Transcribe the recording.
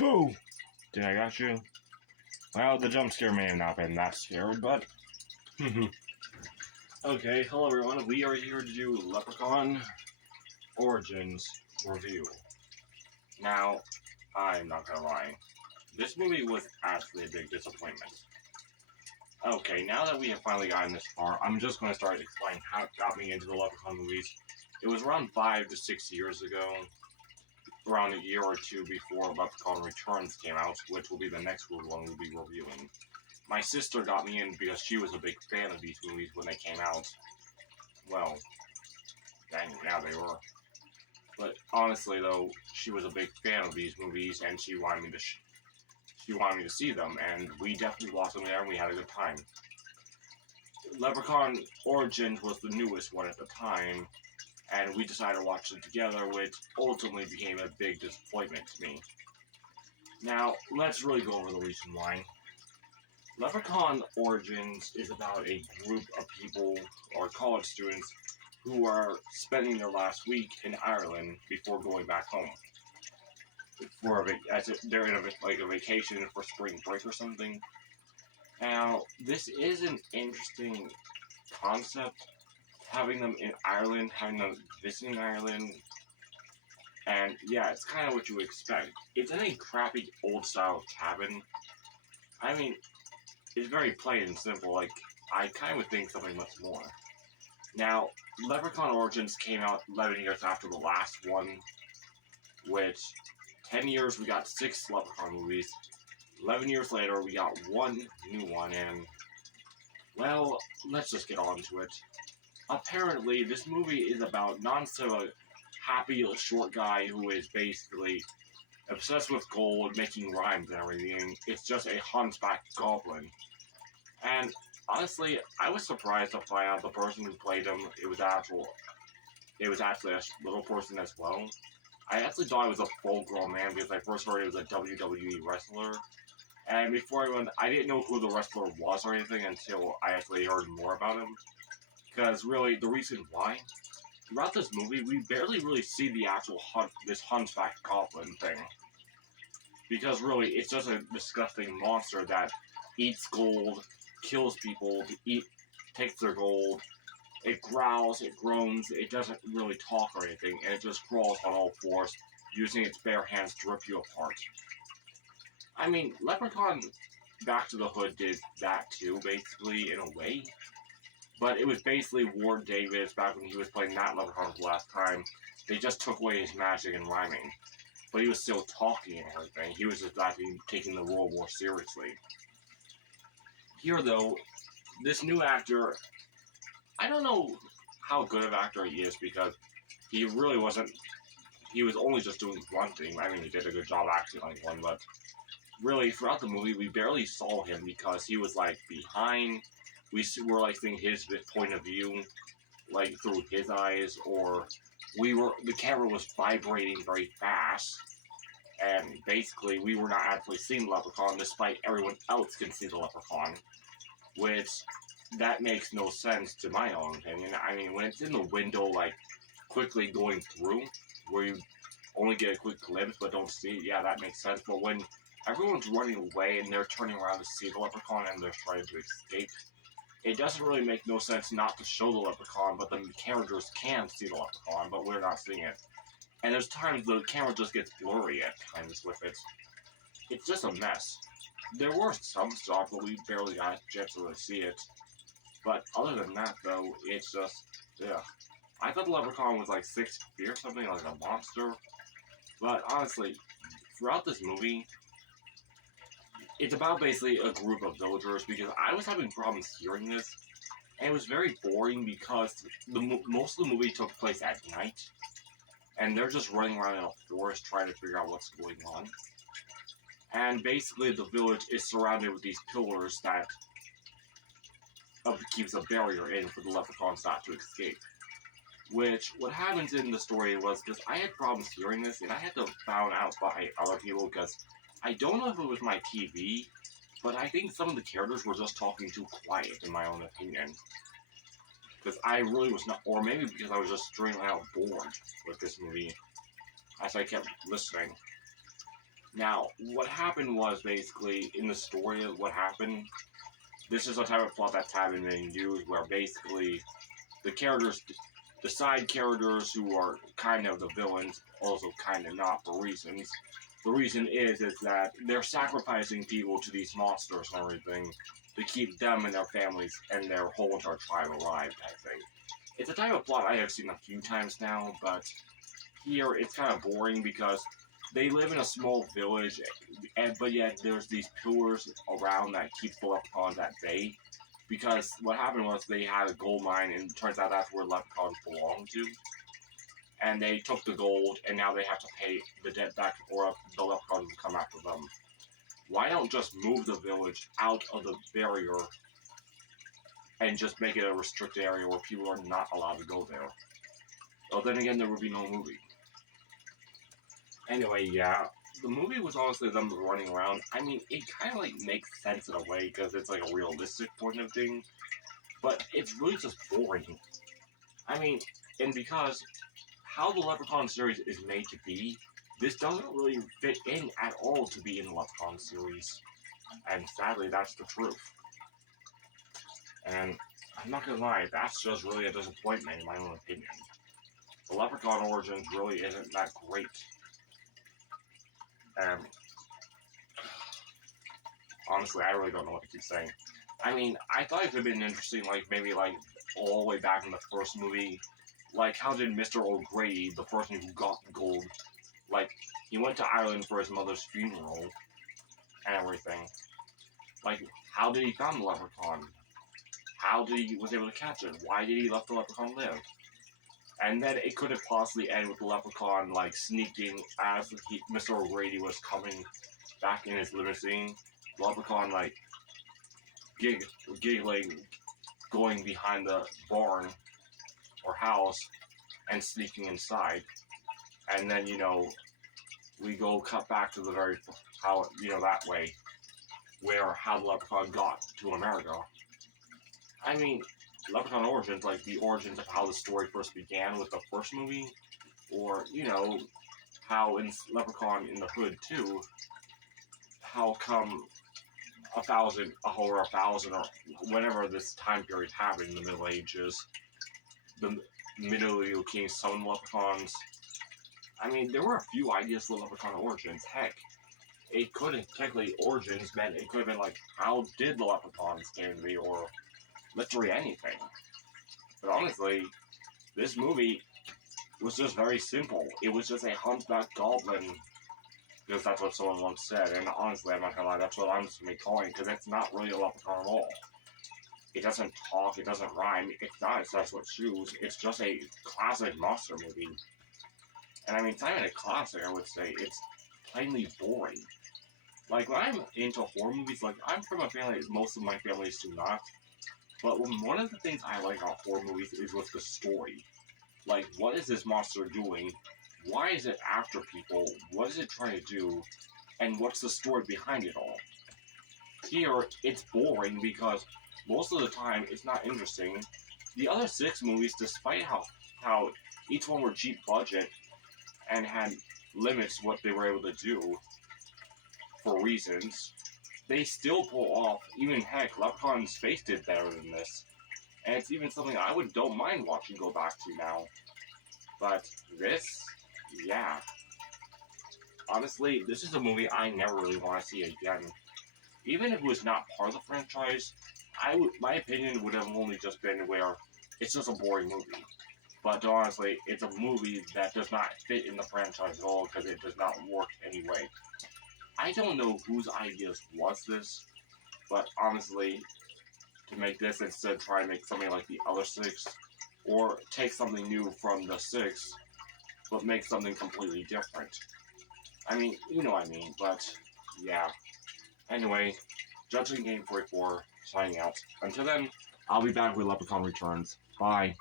Boo! Did I got you? Well, the jump scare may have not been that scared, but... Okay, hello everyone. We are here to do Leprechaun Origins review. Now, I'm not gonna lie. This movie was actually a big disappointment. Okay, now that we have finally gotten this far, I'm just going to start explaining how it got me into the Leprechaun movies. It was around 5 to 6 years ago, around a year or two before Leprechaun Returns came out, which will be the next one we'll be reviewing. My sister got me in because she was a big fan of these movies when they came out. Well, dang, now they were. But honestly, though, she was a big fan of these movies, and she wanted me to see them, and we definitely watched them there, and we had a good time. Leprechaun Origins was the newest one at the time, and we decided to watch it together, which ultimately became a big disappointment to me. Now, let's really go over the reason why. Leprechaun Origins is about a group of people, or college students, who are spending their last week in Ireland before going back home. They're in a vacation for spring break or something. Now, this is an interesting concept, having them in Ireland, having them visiting Ireland, and yeah, it's kind of what you expect. It's in a crappy old-style cabin. I mean, it's very plain and simple, like, I kind of would think something much more. Now, Leprechaun Origins came out 11 years after the last one, which, 10 years we got 6 Leprechaun movies, 11 years later we got one new one, and, well, let's just get on to it. Apparently, this movie is about not so a happy little short guy who is basically obsessed with gold, making rhymes and everything. It's just a hunchback goblin. And honestly, I was surprised to find out the person who played him, it was actually a little person as well. I actually thought it was a full-grown man because I first heard it was a WWE wrestler. And before I didn't know who the wrestler was or anything until I actually heard more about him. Because really, the reason why, throughout this movie, we barely really see the actual this hunchback goblin thing. Because really, it's just a disgusting monster that eats gold, kills people, takes their gold. It growls, it groans, it doesn't really talk or anything, and it just crawls on all fours, using its bare hands to rip you apart. I mean, Leprechaun Back to the Hood did that too, basically, in a way. But it was basically Ward Davis back when he was playing that Leprechaun for the last time. They just took away his magic and rhyming. But he was still talking and everything. He was just actually taking the role more seriously. Here, though, this new actor, I don't know how good of an actor he is because he really wasn't. He was only just doing one thing. I mean, he did a good job acting like one, but really, throughout the movie, we barely saw him because he was like behind. We were like seeing his point of view, like through his eyes, or the camera was vibrating very fast, and basically we were not actually seeing the Leprechaun, despite everyone else can see the Leprechaun, which that makes no sense to my own opinion. I mean, when it's in the window, like quickly going through, where you only get a quick glimpse but don't see it, yeah, that makes sense. But when everyone's running away and they're turning around to see the Leprechaun and they're trying to escape, it doesn't really make no sense not to show the Leprechaun, but the characters can see the Leprechaun, but we're not seeing it. And there's times the camera just gets blurry at times with it. It's just a mess. There were some stuff, but we barely got a chance to really see it. But other than that, though, it's just, yeah. I thought the Leprechaun was like 6 feet or something, like a monster. But honestly, throughout this movie, it's about basically a group of villagers, because I was having problems hearing this, and it was very boring because most of the movie took place at night, and they're just running around in a forest trying to figure out what's going on. And basically the village is surrounded with these pillars that keeps a barrier in for the leprechauns not to escape. Which, what happens in the story was, because I had problems hearing this, and I had to found out by other people, because I don't know if it was my TV, but I think some of the characters were just talking too quiet, in my own opinion. Because I really was not, or maybe because I was just straight out bored with this movie, as I kept listening. Now, what happened was basically in the story of what happened. This is a type of plot that's happened in news where basically the characters, the side characters who are kind of the villains, also kind of not for reasons. The reason is that they're sacrificing people to these monsters and everything to keep them and their families and their whole entire tribe alive, type thing. It's a type of plot I have seen a few times now, but here it's kind of boring because they live in a small village, but yet there's these pillars around that keep the leprechauns at bay. Because what happened was they had a gold mine, and it turns out that's where leprechauns belong to. And they took the gold, and now they have to pay the debt back, or the leprechauns will come after them. Why don't just move the village out of the barrier and just make it a restricted area where people are not allowed to go there? Well, then again, there would be no movie. Anyway, yeah, the movie was honestly them running around. I mean, it kind of like makes sense in a way because it's like a realistic point of thing, but it's really just boring. I mean, and because how the Leprechaun series is made to be, this doesn't really fit in at all to be in the Leprechaun series, and sadly, that's the truth. And I'm not gonna lie, that's just really a disappointment in my own opinion. The Leprechaun Origins really isn't that great. And honestly, I really don't know what to keep saying. I mean, I thought it could have been interesting, like, maybe, like, all the way back in the first movie. Like, how did Mr. O'Grady, the person who got the gold, like, he went to Ireland for his mother's funeral and everything. Like, how did he find the leprechaun? How did he was able to catch it? Why did he let the leprechaun live? And then it could have possibly ended with the leprechaun, like, sneaking as Mr. O'Grady was coming back in his limousine. The leprechaun, like, giggling, going behind the barn or house and sneaking inside. And then, we cut back to the very, how, that way, where how the leprechaun got to America. I mean, Leprechaun Origins, like the origins of how the story first began with the first movie, or, how in Leprechaun in the Hood 2, how come over a thousand, or whenever this time period happened in the Middle Ages, the medieval kings summoned leprechauns. I mean, there were a few ideas for Leprechaun Origins. Heck, it couldn't technically Origins meant it could have been like, how did the leprechauns came to be, or literally anything. But honestly, this movie was just very simple. It was just a humpback goblin, because that's what someone once said. And honestly, I'm not gonna lie, that's what I'm just gonna be calling, because it's not really a leprechaun at all. It doesn't talk, it doesn't rhyme, it's not accessible shoes, it's just a classic monster movie. And I mean, it's not even a classic, I would say, it's plainly boring. Like, when I'm into horror movies, like, I'm from a family, most of my families do not, but one of the things I like about horror movies is with the story. Like, what is this monster doing? Why is it after people? What is it trying to do? And what's the story behind it all? Here, it's boring because most of the time, it's not interesting. The other 6 movies, despite how each one were cheap budget and had limits what they were able to do for reasons, they still pull off. Even heck, Leprechaun's Face did better than this. And it's even something I don't mind watching go back to now. But this, yeah. Honestly, this is a movie I never really want to see again. Even if it was not part of the franchise, my opinion would have only just been where it's just a boring movie. But honestly, it's a movie that does not fit in the franchise at all because it does not work anyway. I don't know whose ideas was this, but honestly, to make this instead try to make something like the other 6, or take something new from the 6, but make something completely different. I mean, you know what I mean, but yeah. Anyway, Judging Game 44, signing out. Until then, I'll be back with Leprechaun Returns. Bye.